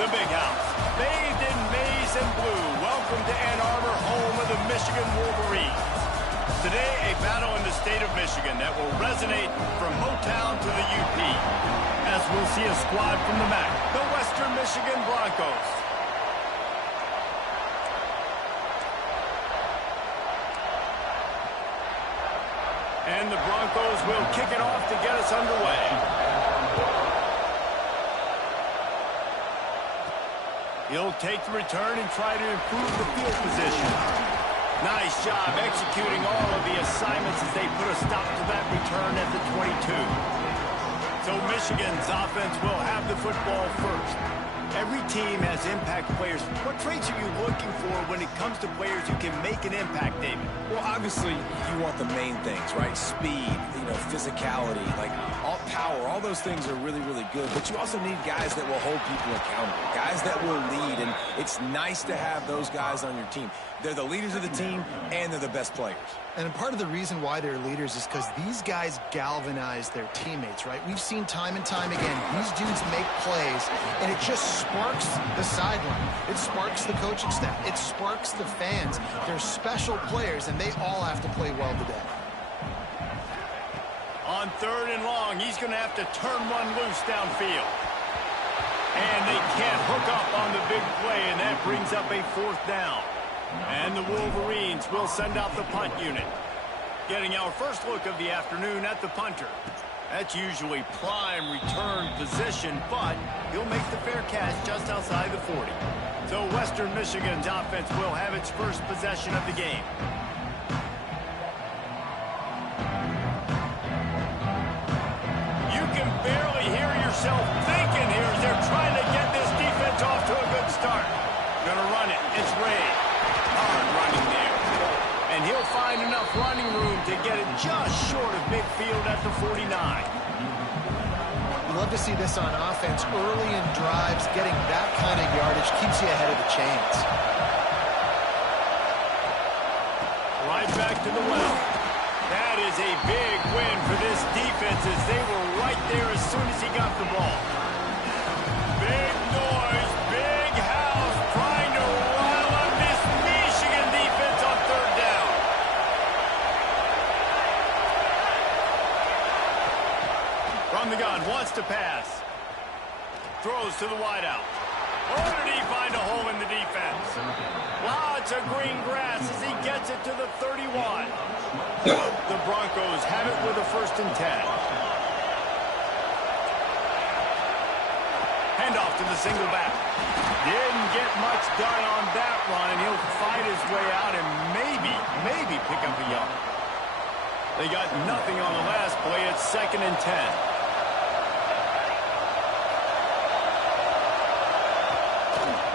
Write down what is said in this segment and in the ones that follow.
The Big House, bathed in maize and blue. Welcome to Ann Arbor, home of the Michigan Wolverines. Today, a battle in the state of Michigan that will resonate from Motown to the UP. As we'll see a squad from the MAC, the Western Michigan Broncos. And the Broncos will kick it off to get us underway. He'll take the return and try to improve the field position. Nice job executing all of the assignments as they put a stop to that return at the 22. So Michigan's offense will have the football first. Every team has impact players. What traits are you looking for when it comes to players who can make an impact, David? Well, obviously, you want the main things, right? Speed, physicality, like all power, all those things are really, really good. But you also need guys that will hold people accountable, guys that will lead, and it's nice to have those guys on your team. They're the leaders of the team, and they're the best players. And part of the reason why they're leaders is because these guys galvanize their teammates, right? We've seen time and time again, these dudes make plays, and it just sparks the sideline. It sparks the coaching staff. It sparks the fans. They're special players, and they all have to play well today. On 3rd and long, he's going to have to turn one loose downfield. And they can't hook up on the big play, and that brings up a 4th down. And the Wolverines will send out the punt unit. Getting our first look of the afternoon at the punter. That's usually prime return position, but he'll make the fair catch just outside the 40. So Western Michigan's offense will have its first possession of the game. You can barely hear yourself thinking here as they're trying to get this defense off to a good start. Gonna run it. It's Ray. Hard running there. And he'll find enough running room to get it just short of midfield at the 49. You love to see this on offense. Early in drives, getting that kind of yardage keeps you ahead of the chains. Right back to the well. That is a big win for this defense as they were right there as soon as he got the ball. Big noise, big house, trying to rile up this Michigan defense on 3rd down. From the gun, wants to pass. Throws to the wideout. Oh, did he find a hole in the defense? Lots of green grass as he gets it to the 31. The Broncos have it with a 1st and 10. Handoff to the single back. Didn't get much done on that run. He'll fight his way out and maybe pick up a yard. They got nothing on the last play. It's 2nd and 10.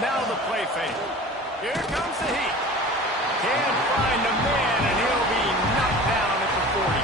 Now the play fake. Here comes the heat. Can't find a man, and he'll be knocked down at the 40.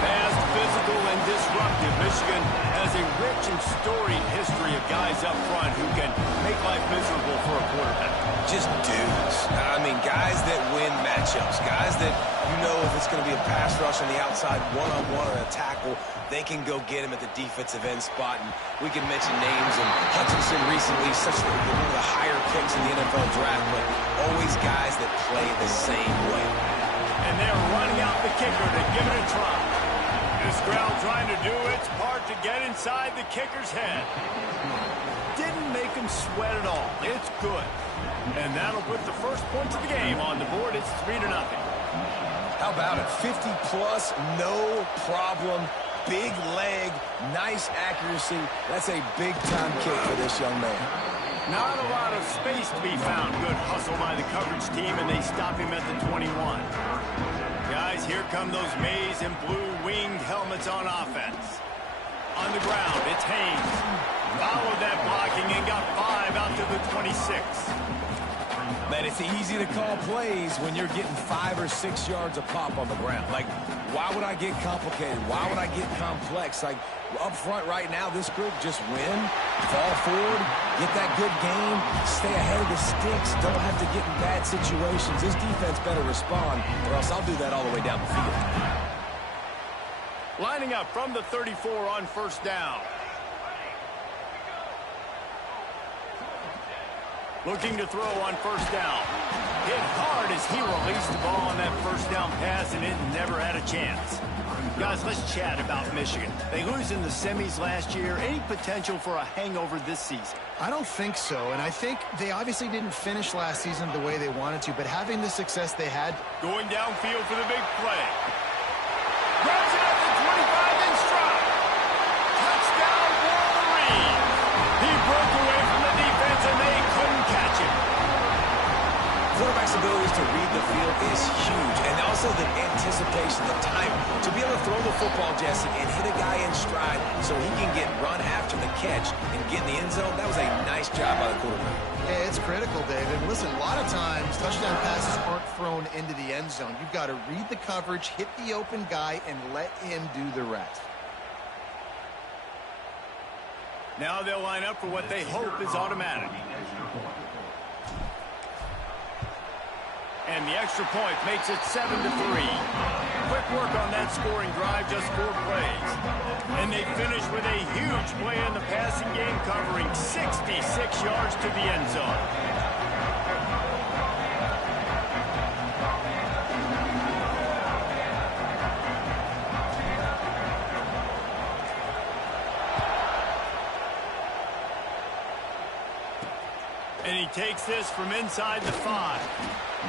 Fast, physical, and disruptive. Michigan has a rich and storied history of guys up front who can make life miserable for a quarterback. Just dudes. I mean, guys that win matchups. Guys that, if it's going to be a pass rush on the outside, one-on-one or a tackle, they can go get him at the defensive end spot. And we can mention names, and Hutchinson recently, one of the higher picks in the NFL draft, but always guys that play the same way. And they're running out the kicker to give it a try. This crowd trying to do its part to get inside the kicker's head. Didn't make him sweat at all. It's good. And that'll put the first points of the game on the board. It's 3-0. How about it? 50-plus, no problem. Big leg, nice accuracy. That's a big-time kick for this young man. Not a lot of space to be found. Good hustle by the coverage team, and they stop him at the 21. Guys, here come those maize and blue winged helmets on offense. On the ground, it's Haynes. Followed that blocking and got 5 out to the 26. Man, it's easy to call plays when you're getting 5 or 6 yards a pop on the ground. Like, why would I get complicated? Why would I get complex? Like, up front right now, this group just win, fall forward, get that good game, stay ahead of the sticks, don't have to get in bad situations. This defense better respond, or else I'll do that all the way down the field. Lining up from the 34 on 1st down. Looking to throw on first down. Hit hard as he released the ball on that first down pass, and it never had a chance. Guys, let's chat about Michigan. They lose in the semis last year. Any potential for a hangover this season? I don't think so, and I think they obviously didn't finish last season the way they wanted to, but having the success they had. Going downfield for the big play. Grabs it at the 25 in stride. Touchdown, Wolverines. He broke away from the defense, and they couldn't catch him. Quarterback's ability to read the field is huge, and also the anticipation, the time to be able to throw the football, Jesse, and hit a guy in stride so he can get run after the catch and get in the end zone. That was a nice job by the quarterback. Yeah, it's critical, David. Listen, a lot of times touchdown passes aren't thrown into the end zone. You've got to read the coverage, hit the open guy, and let him do the rest. Now they'll line up for what they hope is automatic. And the extra point makes it 7-3. Quick work on that scoring drive, just 4 plays. And they finish with a huge play in the passing game, covering 66 yards to the end zone. And he takes this from inside the 5.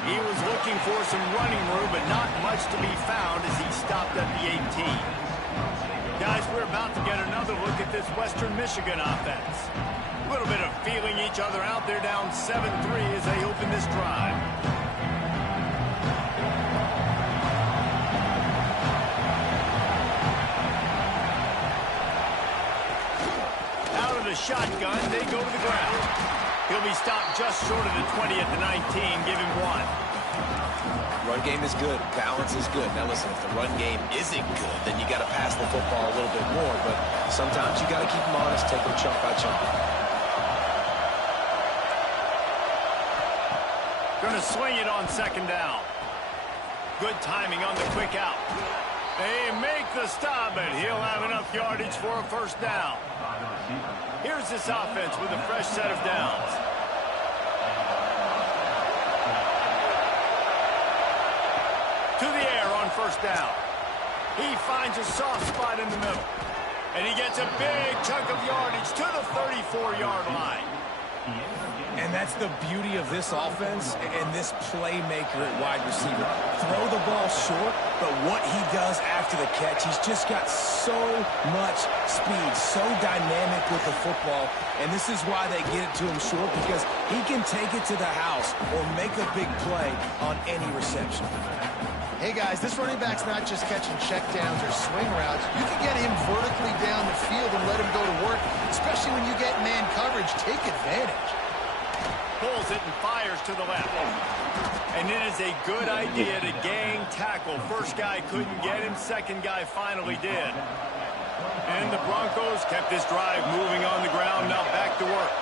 He was looking for some running room, but not much to be found as he stopped at the 18. Guys, we're about to get another look at this Western Michigan offense. A little bit of feeling each other out. They're down 7-3 as they open this drive. Out of the shotgun, they go to the ground. He'll be stopped just short of the 20 at the 19. Give him 1. Run game is good. Balance is good. Now, listen, if the run game isn't good, then you got to pass the football a little bit more. But sometimes you got to keep them honest, take them chunk by chunk. Going to swing it on second down. Good timing on the quick out. They make the stop, but he'll have enough yardage for a first down. Here's this offense with a fresh set of downs. To the air on first down. He finds a soft spot in the middle. And he gets a big chunk of yardage to the 34-yard line. And that's the beauty of this offense and this playmaker at wide receiver. Throw the ball short, but what he does after the catch, he's just got so much speed, so dynamic with the football. And this is why they get it to him short, because he can take it to the house or make a big play on any reception. Hey, guys, this running back's not just catching checkdowns or swing routes. You can get him vertically down the field and let him go to work, especially when you get man coverage. Take advantage. Pulls it and fires to the left. And it is a good idea to gang tackle. First guy couldn't get him. Second guy finally did. And the Broncos kept this drive moving on the ground. Now back to work.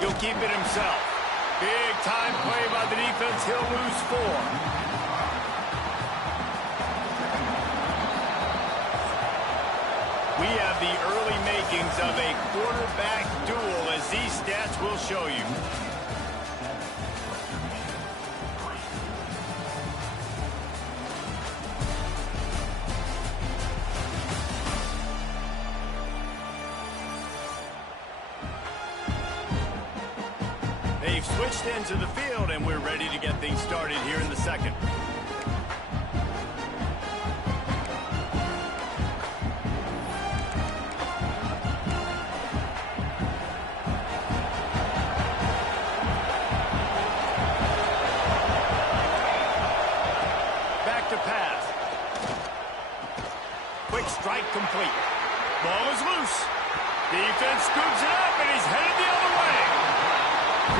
He'll keep it himself. Big time play by the defense. He'll lose 4. We have the early makings of a quarterback duel, as these stats will show you. They've switched into the field, and we're ready to get things started here in the second. Strike complete. Ball is loose. Defense scoops it up, and he's headed the other way.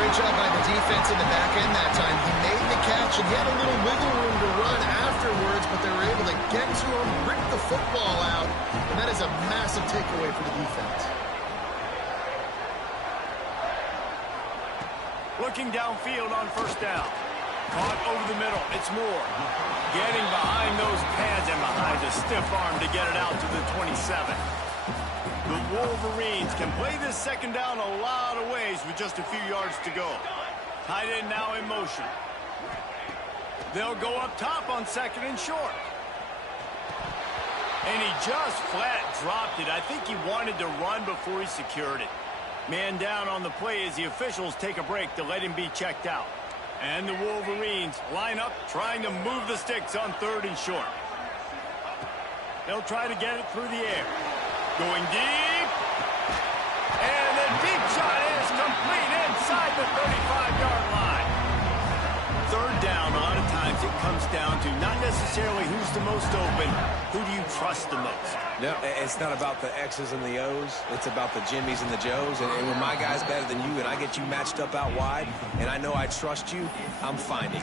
Great job by the defense in the back end that time. He made the catch, and he had a little wiggle room to run afterwards, but they were able to get to him, rip the football out, and that is a massive takeaway for the defense. Looking downfield on first down. Caught over the middle. It's Moore. Getting behind those pads and behind a stiff arm to get it out to the 27. The Wolverines can play this second down a lot of ways with just a few yards to go. Tight end now in motion. They'll go up top on second and short. And he just flat dropped it. I think he wanted to run before he secured it. Man down on the play as the officials take a break to let him be checked out. And the Wolverines line up trying to move the sticks on third and short. They'll try to get it through the air. Going deep. And the deep shot is complete inside the 35-yard line. Third down, a lot of times it comes down to not necessarily who's the most open, who do you trust the most? No, it's not about the X's and the O's. It's about the Jimmies and the Joes. And when my guy's better than you and I get you matched up out wide and I know I trust you, I'm finding.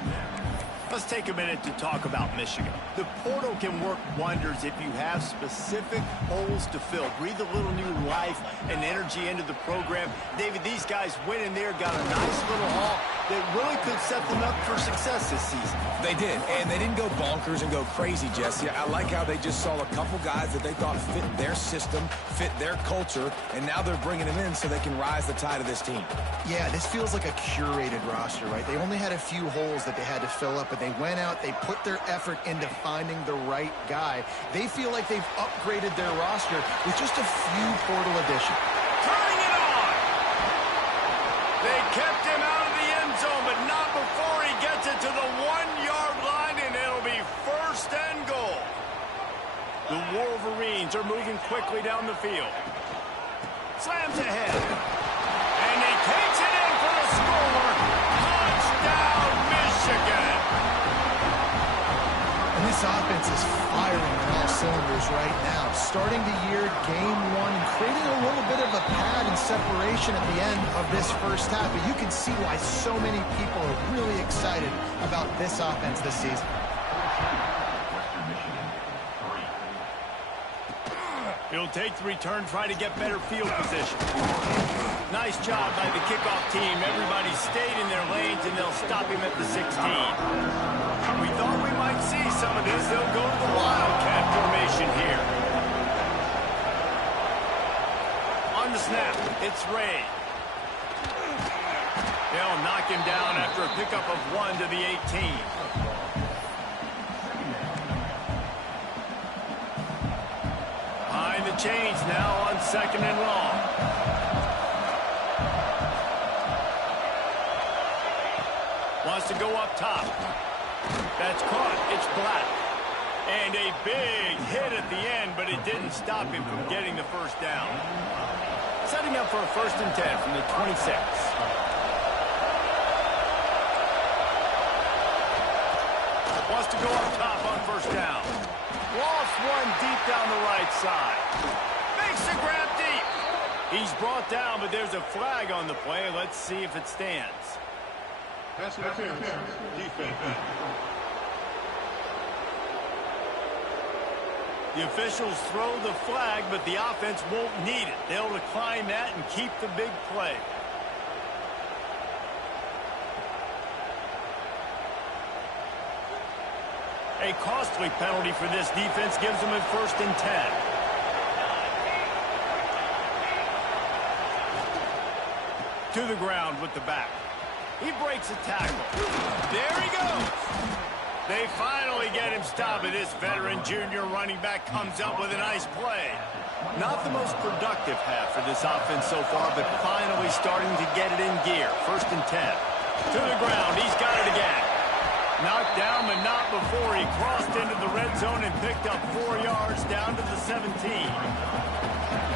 Let's take a minute to talk about Michigan. The portal can work wonders if you have specific holes to fill. Breathe a little new life and energy into the program. David, these guys went in there, got a nice little haul that really could set them up for success this season. They did, and they didn't go bonkers and go crazy, Jesse. I like how they just saw a couple guys that they thought fit their system, fit their culture, and now they're bringing them in so they can rise the tide of this team. Yeah, this feels like a curated roster, right? They only had a few holes that they had to fill up, but they went out, they put their effort into finding the right guy. They feel like they've upgraded their roster with just a few portal additions. Turning it on! They kept him out of the end zone, but not before he gets it to the 1-yard line, and it'll be first and goal. The Wolverines are moving quickly down the field. Slams ahead. And he takes it in for the score. Touchdown, Michigan! And this offense is firing on all cylinders right now. Starting the year, game one, and creating a little bit of a pad and separation at the end of this first half. But you can see why so many people are really excited about this offense this season. He'll take the return, try to get better field position. Nice job by the kickoff team. Everybody stayed in their lanes, and they'll stop him at the 16. We thought we might see some of this. They'll go to the Wildcat formation here. On the snap, it's Ray. They'll knock him down after a pickup of 1 to the 18. Behind the chains now on second and long. Wants to go up top. That's caught. It's Black. And a big hit at the end, but it didn't stop him from getting the first down. Setting up for a first and 10 from the 26. Wants to go up top on first down. Lost one deep down the right side. Makes the grab deep. He's brought down, but there's a flag on the play. Let's see if it stands. Pass interference. Defense. The officials throw the flag, but the offense won't need it. They'll decline that and keep the big play. A costly penalty for this defense gives them a first and 10. To the ground with the back. He breaks a tackle. There he goes. They finally get him stopped, and this veteran junior running back comes up with a nice play. Not the most productive half for this offense so far, but finally starting to get it in gear. First and 10. To the ground. He's got it again. Knocked down, but not before he crossed into the red zone and picked up 4 yards down to the 17.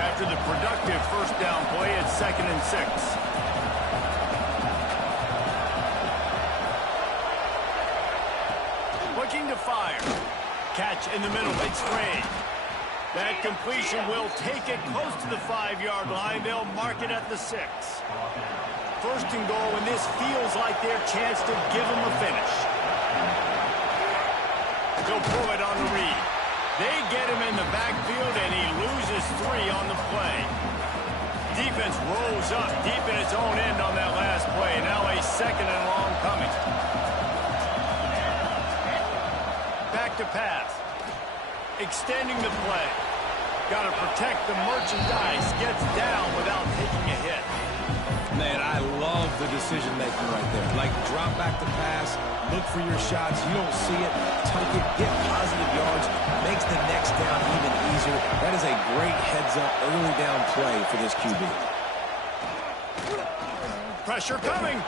After the productive first down play, it's second and 6. Looking to fire. Catch in the middle. It's Ray. That completion will take it close to the 5-yard line. They'll mark it at the 6. First and goal, and this feels like their chance to give them a finish. They'll pull it on the read. They get him in the backfield, and he loses 3 on the play. Defense rolls up deep in its own end on that last play. Now a second and long coming. Back to pass. Extending the play. Got to protect the merchandise. Gets down without taking a hit. Man, I love the decision-making right there. Like, drop back the pass, look for your shots. You don't see it, tuck it, get positive yards, makes the next down even easier. That is a great heads-up early down play for this QB. Pressure coming.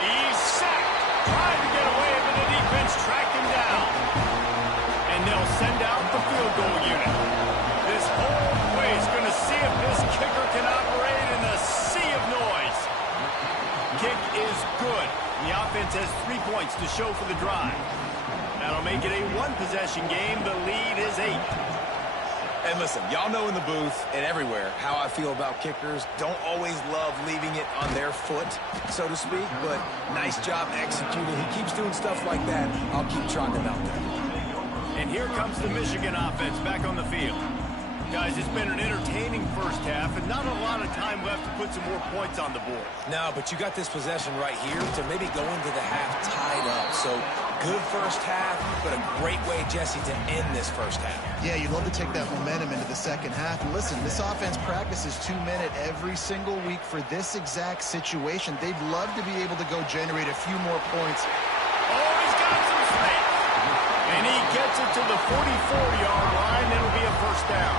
He's sacked. Trying to get away, but the defense tracked him down. And they'll send out the field goal unit. This whole play is going to see if this kicker can operate in the sea of noise. Kick is good. The offense has 3 points to show for the drive. That'll make it a one-possession game. The lead is 8. And listen, y'all know in the booth and everywhere how I feel about kickers. Don't always love leaving it on their foot, so to speak, but nice job executing. He keeps doing stuff like that. I'll keep trotting him out there. And here comes the Michigan offense back on the field. Guys, it's been an entertaining first half, and not a lot of time left to put some more points on the board. No, but you got this possession right here to maybe go into the half tied up. So good first half, but a great way, Jesse, to end this first half. Yeah, you love to take that momentum into the second half. And listen, this offense practices 2-minute every single week for this exact situation. They'd love to be able to go generate a few more points. Oh, he's got some space. And he gets it to the 44-yard line. It'll be a first down.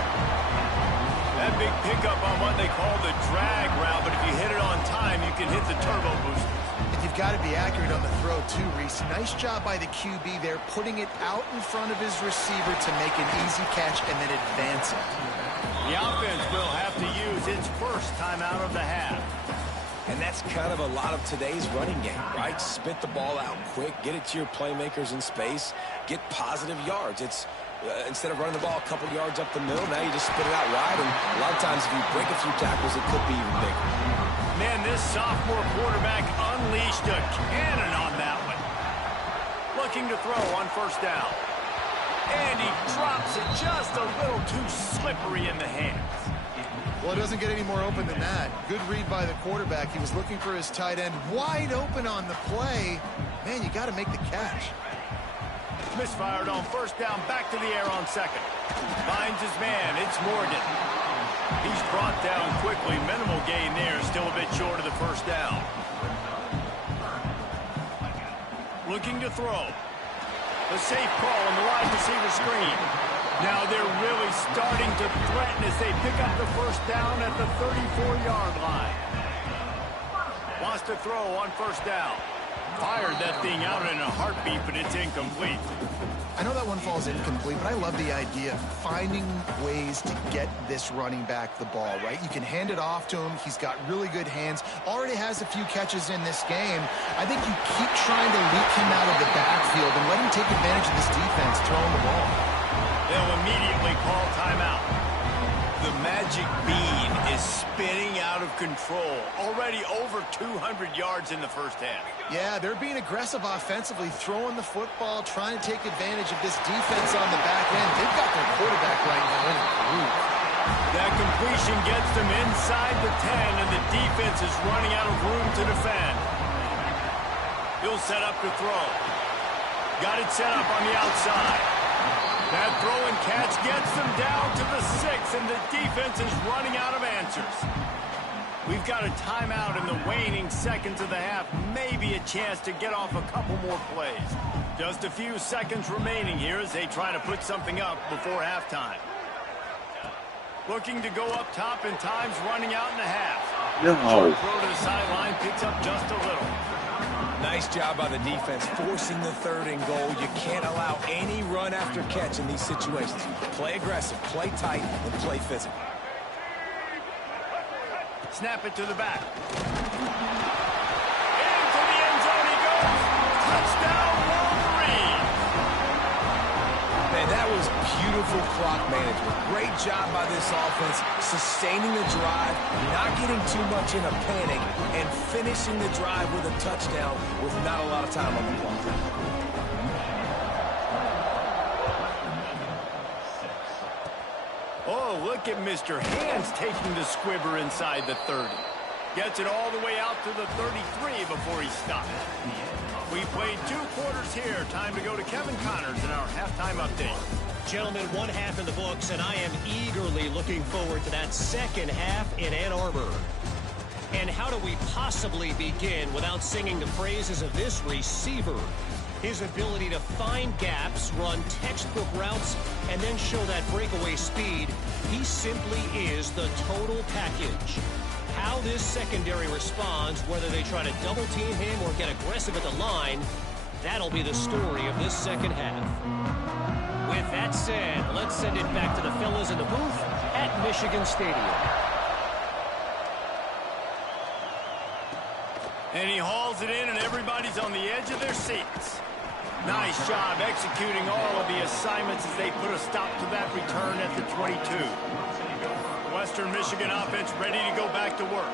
That big pickup on what they call the drag route, but if you hit it on time, you can hit the turbo boosters. And you've got to be accurate on the throw, too, Reese. Nice job by the QB there, putting it out in front of his receiver to make an easy catch and then advance it. The offense will have to use its first timeout of the half. And that's kind of a lot of today's running game, right? Spit the ball out quick, get it to your playmakers in space, get positive yards. It's instead of running the ball a couple yards up the middle, now you just spit it out wide, and a lot of times if you break a few tackles, it could be even bigger. Man, this sophomore quarterback unleashed a cannon on that one. Looking to throw on first down. And he drops it just a little too slippery in the hands. Well, it doesn't get any more open than that. Good read by the quarterback. He was looking for his tight end wide open on the play. Man, you got to make the catch. Misfired on first down, back to the air on second. Finds his man, it's Morgan. He's brought down quickly, minimal gain there, still a bit short of the first down. Looking to throw. The safe call on the wide receiver screen. Now they're really starting to threaten as they pick up the first down at the 34-yard line. Wants to throw on first down. Fired that thing out in a heartbeat, but it's incomplete. I know that one falls incomplete, but I love the idea of finding ways to get this running back the ball, right? You can hand it off to him. He's got really good hands. Already has a few catches in this game. I think you keep trying to leak him out of the backfield and let him take advantage of this defense throwing the ball. They'll immediately call timeout. The magic bean is spinning out of control. Already over 200 yards in the first half. Yeah, they're being aggressive offensively, throwing the football, trying to take advantage of this defense on the back end. They've got their quarterback right now in a groove. That completion gets them inside the 10, and the defense is running out of room to defend. He'll set up to throw. Got it set up on the outside. That throw and catch gets them down to the 6, and the defense is running out of answers. We've got a timeout in the waning seconds of the half. Maybe a chance to get off a couple more plays. Just a few seconds remaining here as they try to put something up before halftime. Looking to go up top, and time's running out in the half. Short throw to the sideline, picks up just a little. Nice job by the defense, forcing the 3rd and goal. You can't allow any run after catch in these situations. Play aggressive, play tight, and play physical. Snap it to the back. Into the end zone he goes. Touchdown, Wolverine. Man, that was beautiful clock management. Great job by this offense, sustaining the drive, not getting too much in a panic, and finishing the drive with a touchdown with not a lot of time on the clock. Oh, look at Mr. Hands taking the squibber inside the 30. Gets it all the way out to the 33 before he stopped. We played 2 quarters here. Time to go to Kevin Connors in our halftime update. Gentlemen, 1 half in the books, and I am eagerly looking forward to that second half in Ann Arbor. And how do we possibly begin without singing the praises of this receiver? His ability to find gaps, run textbook routes, and then show that breakaway speed. He simply is the total package. How this secondary responds, whether they try to double team him or get aggressive at the line, that'll be the story of this second half. With that said, let's send it back to the fellas in the booth at Michigan Stadium. And he hauls it in, and everybody's on the edge of their seats. Nice job executing all of the assignments as they put a stop to that return at the 22. Western Michigan offense ready to go back to work.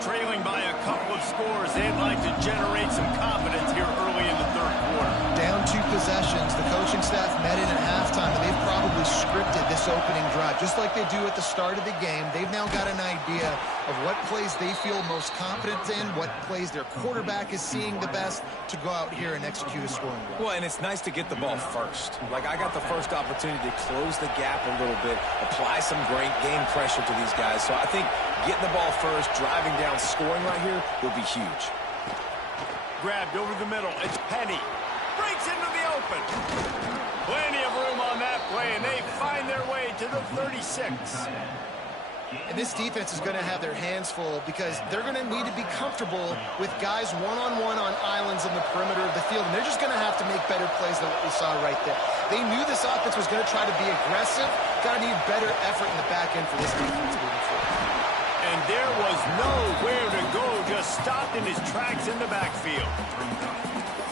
Trailing by a couple of scores, they'd like to generate some confidence here early in the third quarter. Down 2 possessions. The coaching staff met in at halftime, and they've probably scripted this opening drive. Just like they do at the start of the game, they've now got an idea of what plays they feel most confident in, what plays their quarterback is seeing the best to go out here and execute a scoring drive. Well, and it's nice to get the ball first. Like, I got the first opportunity to close the gap a little bit, apply some great game pressure to these guys. So I think getting the ball first, driving down, scoring right here will be huge. Grabbed over the middle. It's Penny. Breaks into the open. Plenty of room on that play, and they find their way to the 36. And this defense is going to have their hands full because they're going to need to be comfortable with guys one-on-one on islands in the perimeter of the field. And they're just going to have to make better plays than what we saw right there. They knew this offense was going to try to be aggressive. Got to need better effort in the back end for this defense moving forward. And there was nowhere to go, just stopped in his tracks in the backfield.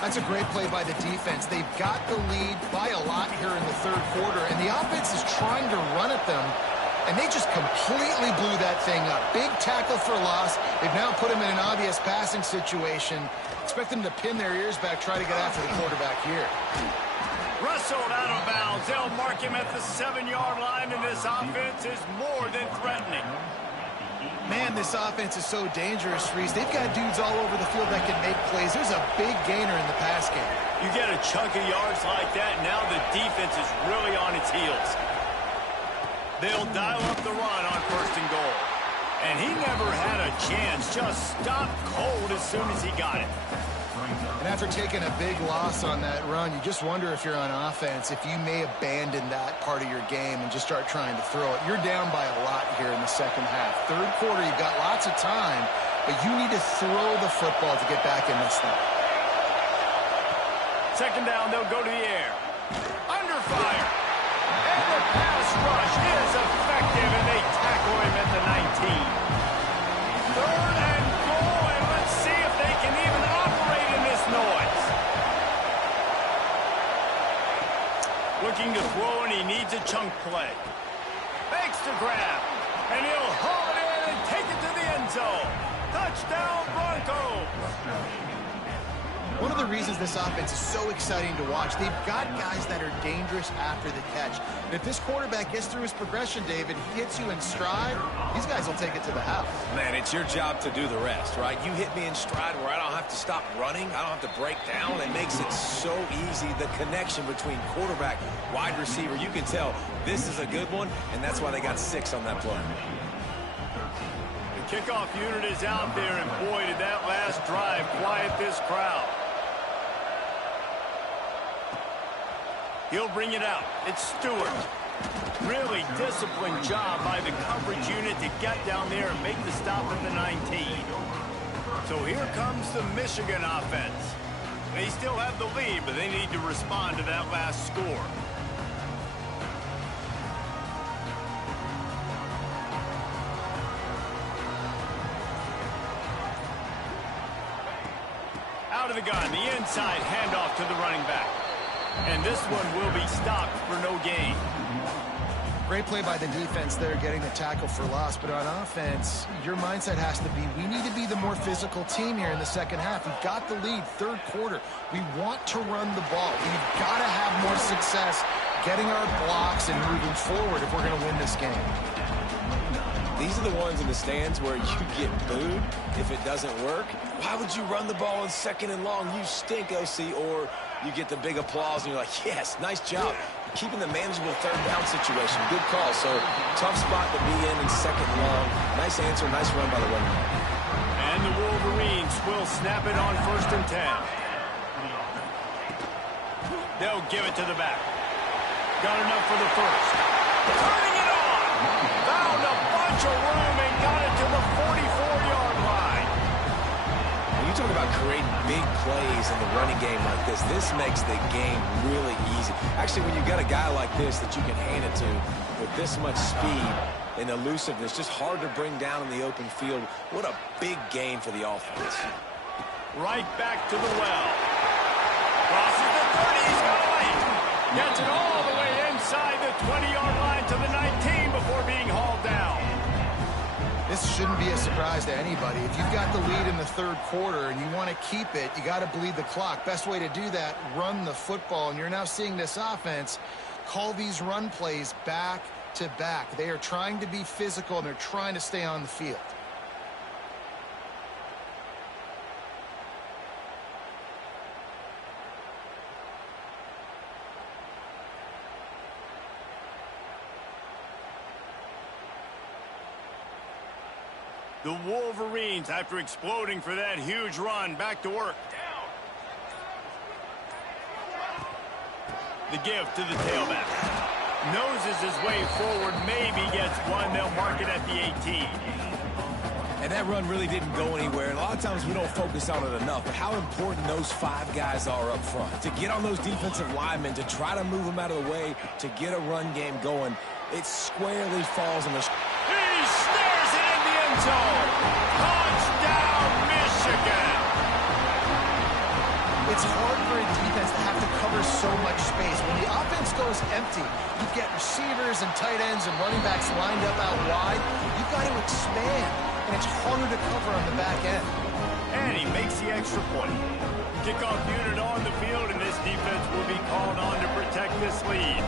That's a great play by the defense. They've got the lead by a lot here in the third quarter, and the offense is trying to run at them, and they just completely blew that thing up. Big tackle for loss. They've now put him in an obvious passing situation. Expect them to pin their ears back, try to get after the quarterback here. Wrestled out of bounds. They'll mark him at the 7-yard line, and this offense is more than threatening. Man, this offense is so dangerous, Reese. They've got dudes all over the field that can make plays. There's a big gainer in the pass game. You get a chunk of yards like that, now the defense is really on its heels. They'll dial up the run on 1st and goal. And he never had a chance, just stopped cold as soon as he got it. And after taking a big loss on that run, you just wonder if you're on offense, if you may abandon that part of your game and just start trying to throw it. You're down by a lot here in the second half. Third quarter, you've got lots of time, but you need to throw the football to get back in this thing. Second down, they'll go to the air. Under fire. And the pass rush is effective, and they tackle him at the 19. Third and goal, and let's see if they can even operate in this noise. Looking to throw, and he needs a chunk play. Fakes to grab, and he'll haul it in and take it to the end zone. Touchdown, Broncos. One of the reasons this offense is so exciting to watch, they've got guys that are dangerous after the catch. And if this quarterback gets through his progression, David, he hits you in stride, these guys will take it to the house. Man, it's your job to do the rest, right? You hit me in stride where I don't have to stop running. I don't have to break down. It makes it so easy. The connection between quarterback, wide receiver, you can tell this is a good one, and that's why they got 6 on that play. The kickoff unit is out there, and boy, did that last drive quiet this crowd. He'll bring it out. It's Stewart. Really disciplined job by the coverage unit to get down there and make the stop at the 19. So here comes the Michigan offense. They still have the lead, but they need to respond to that last score. Out of the gun, the inside handoff to the running back. And this one will be stopped for no gain. Great play by the defense there, getting the tackle for loss. But on offense, your mindset has to be, we need to be the more physical team here in the second half. We've got the lead, third quarter. We want to run the ball. We've got to have more success getting our blocks and moving forward if we're going to win this game. These are the ones in the stands where you get booed if it doesn't work. Why would you run the ball on 2nd and long? You stink, OC. Or you get the big applause and you're like, yes, nice job. Keeping the manageable 3rd down situation. Good call. So tough spot to be in 2nd and long. Nice answer, nice run by the running back. And the Wolverines will snap it on 1st and 10. They'll give it to the back. Got enough for the first. Turning it on. Found a bunch of room and got it to the 44-yard line. When you talk about creating big plays in the running game like this makes the game really easy. Actually, when you've got a guy like this that you can hand it to with this much speed and elusiveness, just hard to bring down in the open field. What a big game for the offense. Right back to the well. Crosses the 30. He's got a lane. Gets it all the way inside the 20-yard line to the 19 before being hauled down. This shouldn't be a surprise to anybody. If you've got the lead in the 3rd quarter and you want to keep it, you got to bleed the clock. Best way to do that, run the football. And you're now seeing this offense call these run plays back to back. They are trying to be physical and they're trying to stay on the field. The Wolverines, after exploding for that huge run, back to work. The give to the tailback. Noses his way forward, maybe gets one. They'll mark it at the 18. And that run really didn't go anywhere. And a lot of times we don't focus on it enough, but how important those 5 guys are up front. To get on those defensive linemen, to try to move them out of the way, to get a run game going, it squarely falls on the... He snares it in the end zone. Touchdown, Michigan. It's hard for a defense to have to cover so much space. When the offense goes empty, you get receivers and tight ends and running backs lined up out wide. You've got to expand, and it's harder to cover on the back end. And he makes the extra point. Kickoff unit on the field, and this defense will be called on to protect this lead.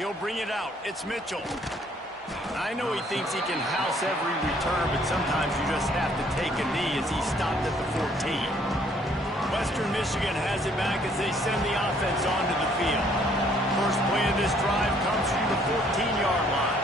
He'll bring it out. It's Mitchell. I know he thinks he can house every return, but sometimes you just have to take a knee as he stopped at the 14. Western Michigan has it back as they send the offense onto the field. First play of this drive comes from the 14-yard line.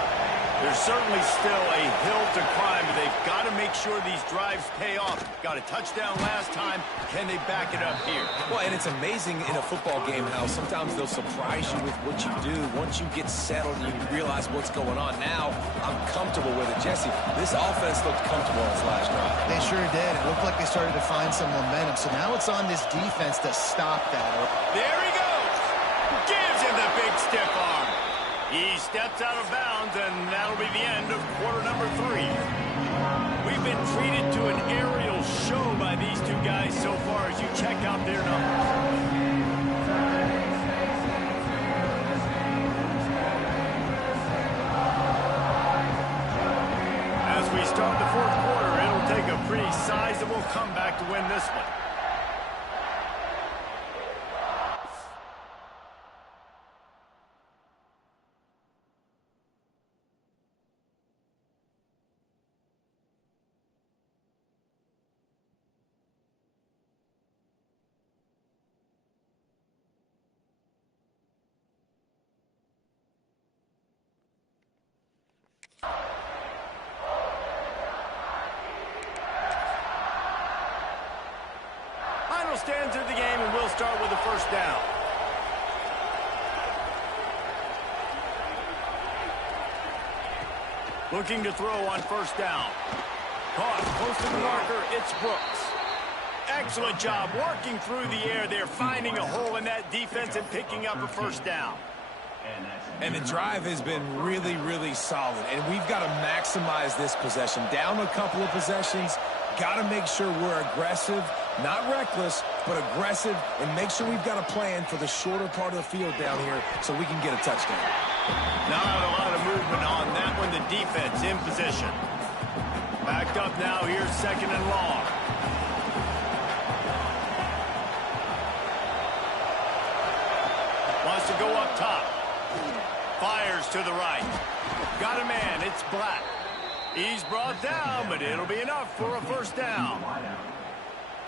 There's certainly still a hill to climb, but they've got to make sure these drives pay off. Got a touchdown last time. Can they back it up here? Well, and it's amazing in a football game how sometimes they'll surprise you with what you do. Once you get settled and you realize what's going on, now I'm comfortable with it. Jesse, this offense looked comfortable on its last drive. They sure did. It looked like they started to find some momentum. So now it's on this defense to stop that. There he goes. Gives him the big stiff arm. He steps out of bounds, and that'll be the end of quarter number 3. We've been treated to an aerial show by these two guys so far as you check out their numbers. As we start the 4th quarter, it'll take a pretty sizable comeback to win this one. Stands of the game, and we'll start with the first down. Looking to throw on first down. Caught close to the marker. It's Brooks. Excellent job working through the air there, finding a hole in that defense and picking up a first down. And the drive has been really, really solid, and we've got to maximize this possession. Down a couple of possessions, got to make sure we're aggressive, not reckless, but aggressive, and make sure we've got a plan for the shorter part of the field down here so we can get a touchdown. Not a lot of movement on that one. The defense in position. Backed up now. Here's 2nd and long. to go up top. Fires to the right. Got a man. It's Black. He's brought down, but it'll be enough for a first down.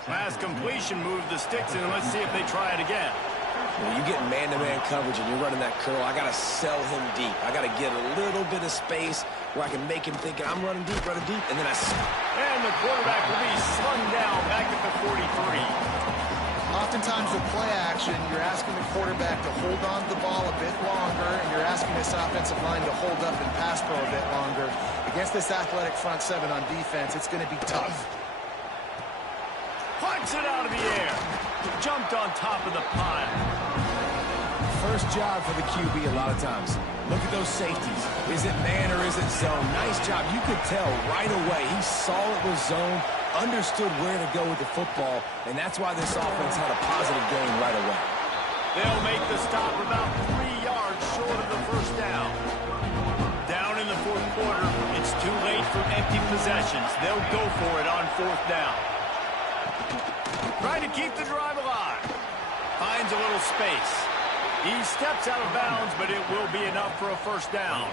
Last completion moved the sticks in. Let's see if they try it again. When you get man-to-man coverage and you're running that curl, I got to sell him deep. I got to get a little bit of space where I can make him think I'm running deep, and then And the quarterback will be slung down back at the 43. Oftentimes with play action, you're asking the quarterback to hold on to the ball a bit longer, and you're asking this offensive line to hold up and pass pro a bit longer. Against this athletic front seven on defense, it's going to be tough. Punts it out of the air. Jumped on top of the pile. First job for the QB a lot of times. Look at those safeties. Is it man or is it zone? Nice job. You could tell right away. He saw it was zone, understood where to go with the football, and that's why this offense had a positive gain right away. They'll make the stop about 3 yards short of the first down. Down in the fourth quarter, it's too late for empty possessions. They'll go for it on fourth down. Trying to keep the drive alive. Finds a little space. He steps out of bounds, but it will be enough for a first down.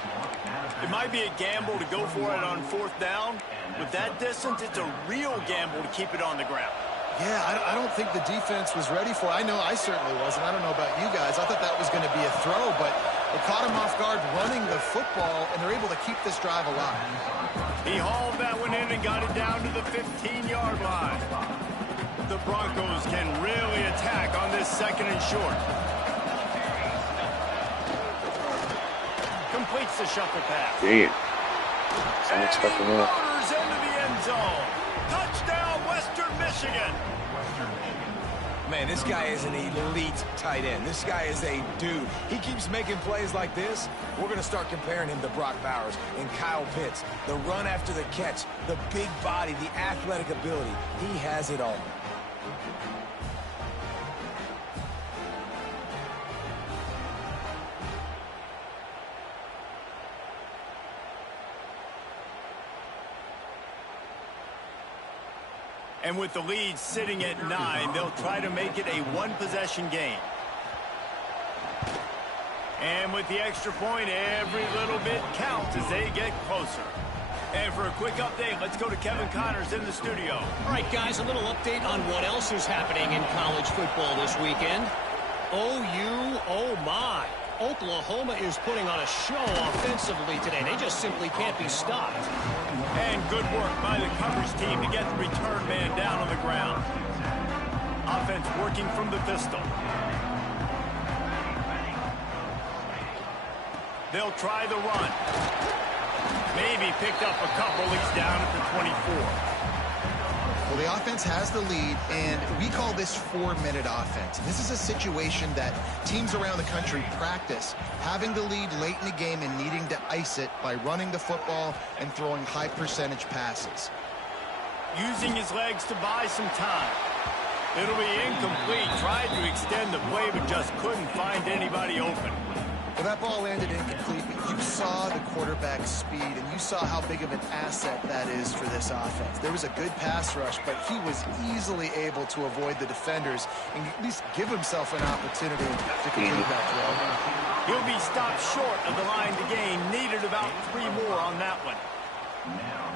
It might be a gamble to go for it on fourth down. With that distance, it's a real gamble to keep it on the ground. Yeah, I don't think the defense was ready for it. I know I certainly wasn't. I don't know about you guys. I thought that was going to be a throw, but it caught him off guard running the football, and they're able to keep this drive alive. He hauled that one in and got it down to the 15-yard line. The Broncos can really attack on this second and short. Completes the shuffle pass. Damn. I'm expecting that. Motors into the end zone. Touchdown, Western Michigan. Man, this guy is an elite tight end. This guy is a dude. He keeps making plays like this. We're going to start comparing him to Brock Bowers and Kyle Pitts. The run after the catch, the big body, the athletic ability. He has it all. And with the lead sitting at 9, they'll try to make it a one-possession game. And with the extra point, every little bit counts as they get closer. And for a quick update, let's go to Kevin Connors in the studio. All right, guys, a little update on what else is happening in college football this weekend. OU, oh my. Oklahoma is putting on a show offensively today. They just simply can't be stopped. And good work by the coverage team to get the return man down on the ground. Offense working from the pistol. They'll try the run. Maybe picked up a couple. He's down at the 24. Well, the offense has the lead, and we call this 4-minute offense. This is a situation that teams around the country practice, having the lead late in the game and needing to ice it by running the football and throwing high-percentage passes. Using his legs to buy some time. It'll be incomplete. Tried to extend the play, but just couldn't find anybody open. Well, that ball landed incomplete, but you saw the quarterback's speed, and you saw how big of an asset that is for this offense. There was a good pass rush, but he was easily able to avoid the defenders and at least give himself an opportunity to complete that throw. He'll be stopped short of the line to gain. Needed about 3 more on that one.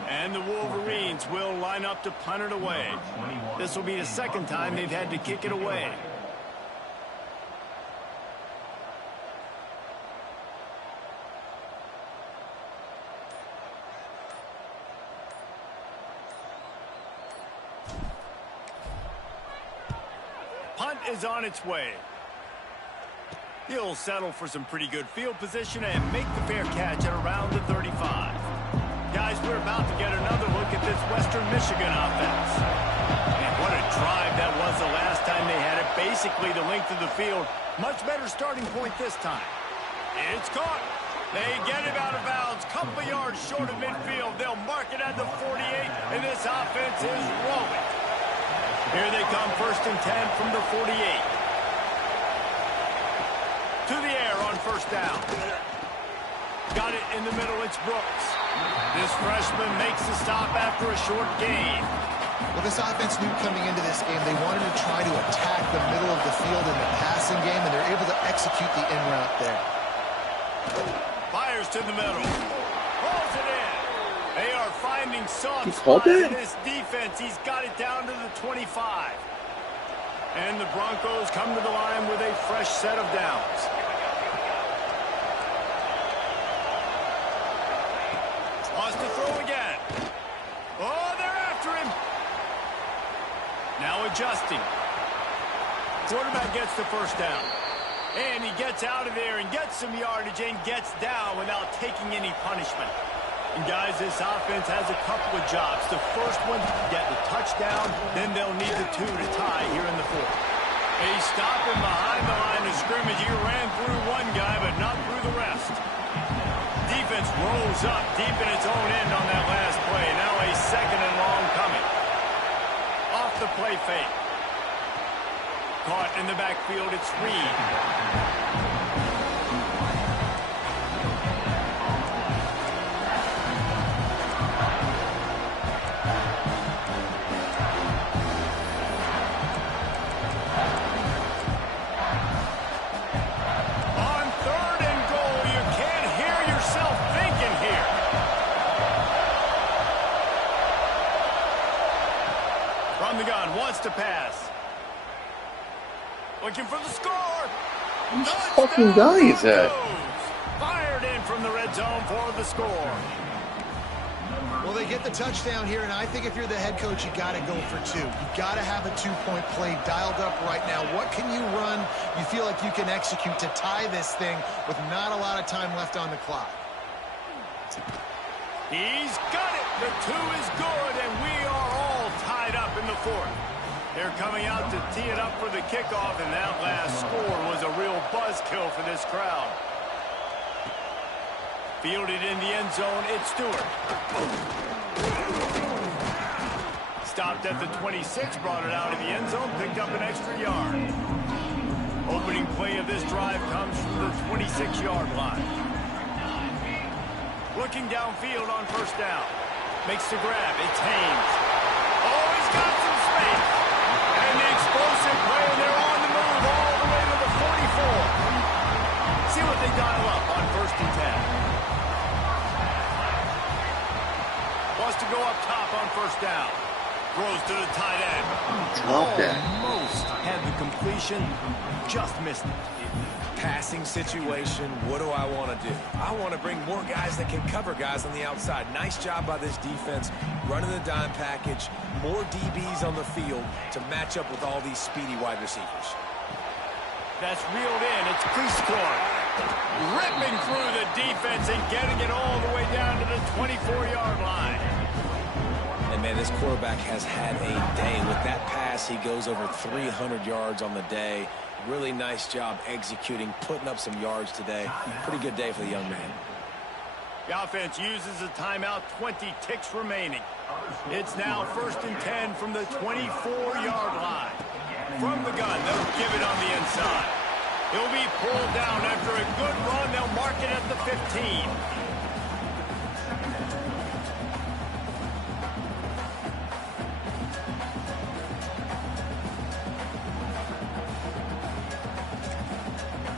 And the Wolverines will line up to punt it away. This will be the second time they've had to kick it away. Punt is on its way. He'll settle for some pretty good field position and make the fair catch at around the 35. Guys, we're about to get another look at this Western Michigan offense. And what a drive that was the last time they had it. Basically the length of the field. Much better starting point this time. It's caught. They get him out of bounds. Couple yards short of midfield. They'll mark it at the 48, and this offense is rolling. Here they come, 1st and 10 from the 48. To the air on first down. Got it in the middle, it's Brooks. This freshman makes the stop after a short gain. Well, this offense knew coming into this game they wanted to try to attack the middle of the field in the passing game, and they're able to execute the in route there. Fires to the middle. Pulls it in. They are finding soft He called spots that? in this defense. He's got it down to the 25. And the Broncos come to the line with a fresh set of downs. Wants to throw again. Oh, they're after him. Now adjusting. Quarterback gets the first down. And he gets out of there and gets some yardage and gets down without taking any punishment. And guys, this offense has a couple of jobs. The first one, get the touchdown, then they'll need the two to tie here in the fourth. He's stopping behind the line of scrimmage. He ran through one guy, but not through the rest. Defense rolls up deep in its own end on that last play. Now a second and long coming. Off the play fake. Caught in the backfield, it's Reed. Wants to pass. Looking for the score. Which fucking guy is that? Fired in from the red zone for the score. Well, they get the touchdown here, and I think if you're the head coach, you got to go for two. You got to have a two-point play dialed up right now. What can you run you feel like you can execute to tie this thing with not a lot of time left on the clock? He's got it. The two is good, and we are all tied up in the fourth. They're coming out to tee it up for the kickoff, and that last score was a real buzzkill for this crowd. Fielded in the end zone, it's Stewart. Stopped at the 26, brought it out of the end zone, picked up an extra yard. Opening play of this drive comes from the 26-yard line. Looking downfield on first down. Makes the grab. It's Haynes. Oh, he's got some space. And the explosive play, and they're on the move all the way to the 44. See what they dial up on first and 10. Wants to go up top on first down. Throws to the tight end. Drop that. Almost had the completion. Just missed it. Passing situation, what do I want to do? I want to bring more guys that can cover guys on the outside. Nice job by this defense, running the dime package, more DBs on the field to match up with all these speedy wide receivers. That's reeled in. It's Prieskorn ripping through the defense and getting it all the way down to the 24-yard line. And, man, this quarterback has had a day. With that pass, he goes over 300 yards on the day. Really nice job executing, putting up some yards today. Pretty good day for the young man. The offense uses a timeout, 20 ticks remaining. It's now first and 10 from the 24-yard line. From the gun, they'll give it on the inside. He'll be pulled down after a good run. They'll mark it at the 15.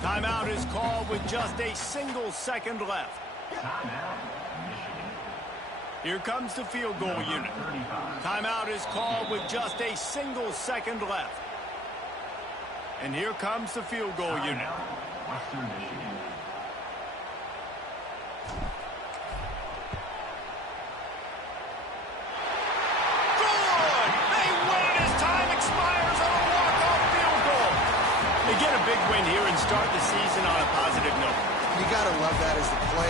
Timeout is called with just a single second left. Here comes the field goal unit. Timeout is called with just a single second left. And here comes the field goal unit. Good! They win it as time expires on a walk-off field goal. They get a big win here and start the season on a positive note. You got to love that as the player.